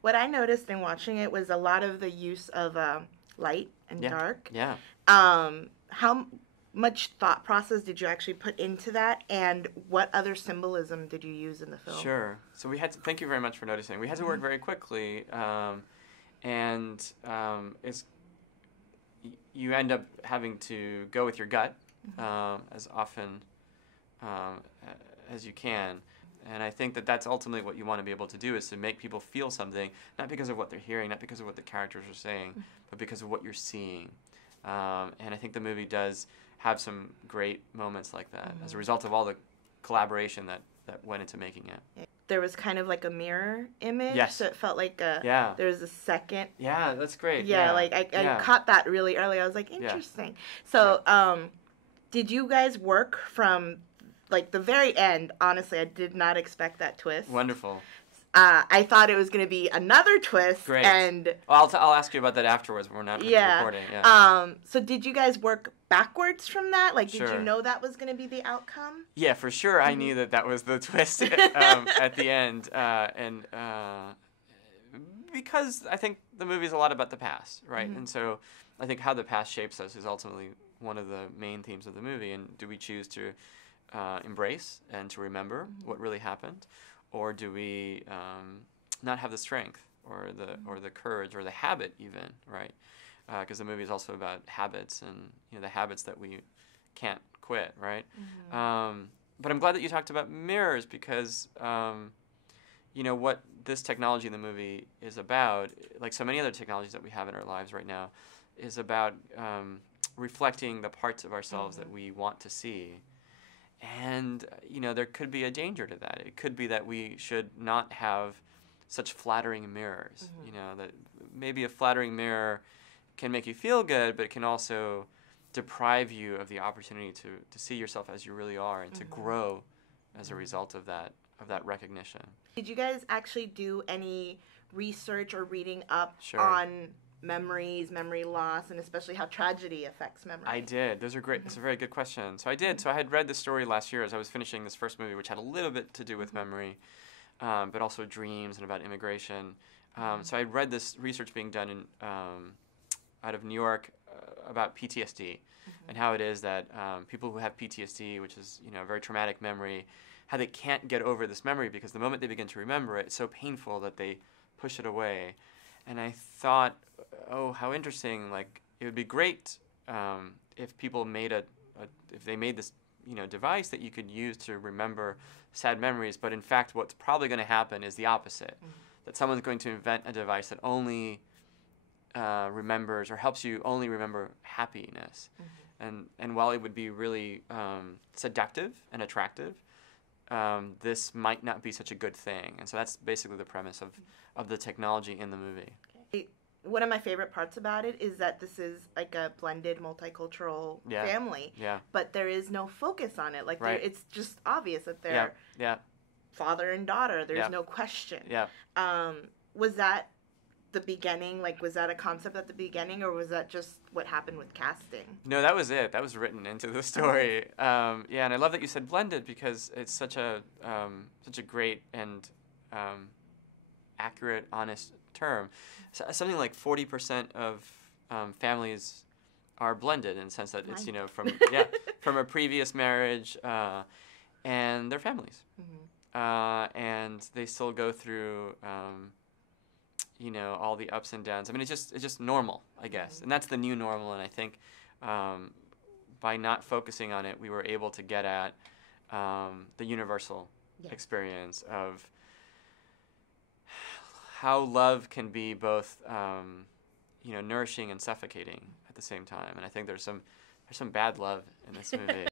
What I noticed in watching it was a lot of the use of light and dark. Yeah. How much thought process did you actually put into that, and what other symbolism did you use in the film? Sure. So we had to, thank you very much for noticing. We had to work very quickly, and it's you end up having to go with your gut as often as you can. And I think that that's ultimately what you want to be able to do, is to make people feel something, not because of what they're hearing, not because of what the characters are saying, but because of what you're seeing. And I think the movie does have some great moments like that as a result of all the collaboration that went into making it. There was kind of like a mirror image, Yes. so it felt like there was a second. Yeah, that's great. Yeah, like I caught that really early. I was like, interesting. So, did you guys work from like the very end? Honestly, I did not expect that twist. Wonderful. I thought it was going to be another twist. Great. And well, I'll ask you about that afterwards when we're not recording. Yeah. So did you guys work backwards from that? Like, did Sure. you know that was going to be the outcome? Yeah, for sure. I knew that was the twist at the end, and because I think the movie is a lot about the past, right? And so I think how the past shapes us is ultimately one of the main themes of the movie. And do we choose to embrace and to remember what really happened, or do we not have the strength or the courage or the habit even, right? Because the movie is also about habits and the habits that we can't quit, right? But I'm glad that you talked about mirrors, because what this technology in the movie is about, like so many other technologies that we have in our lives right now, is about reflecting the parts of ourselves that we want to see. And, there could be a danger to that. It could be that we should not have such flattering mirrors. That maybe a flattering mirror can make you feel good, but it can also deprive you of the opportunity to see yourself as you really are and to grow as a result of that recognition. Did you guys actually do any research or reading up Sure. on memories, memory loss, and especially how tragedy affects memory? I did. Those are great. That's a very good question. So I did. So I had read the story last year as I was finishing this first movie, which had a little bit to do with memory, but also dreams and about immigration. So I read this research being done in, out of New York about PTSD and how it is that people who have PTSD, which is a very traumatic memory, how they can't get over this memory because the moment they begin to remember it, it's so painful that they push it away. And I thought, oh, how interesting! Like, it would be great if people made if they made this, device that you could use to remember sad memories. But in fact, what's probably going to happen is the opposite: that someone's going to invent a device that only remembers or helps you only remember happiness. And while it would be really seductive and attractive, this might not be such a good thing. And so that's basically the premise of the technology in the movie. Okay. One of my favorite parts about it is that this is like a blended multicultural family, but there is no focus on it. Like, it's just obvious that they're father and daughter. There's no question. Was that the beginning? Like, was that a concept at the beginning, or was that just what happened with casting? No, that was it. That was written into the story. And I love that you said blended, because it's such a great and accurate, honest term. So, something like 40% of families are blended in the sense that it's from a previous marriage, and they're families, and they still go through all the ups and downs. I mean, it's just normal, I guess, and that's the new normal. And I think by not focusing on it, we were able to get at the universal experience of how love can be both, nourishing and suffocating at the same time. And I think there's some bad love in this movie.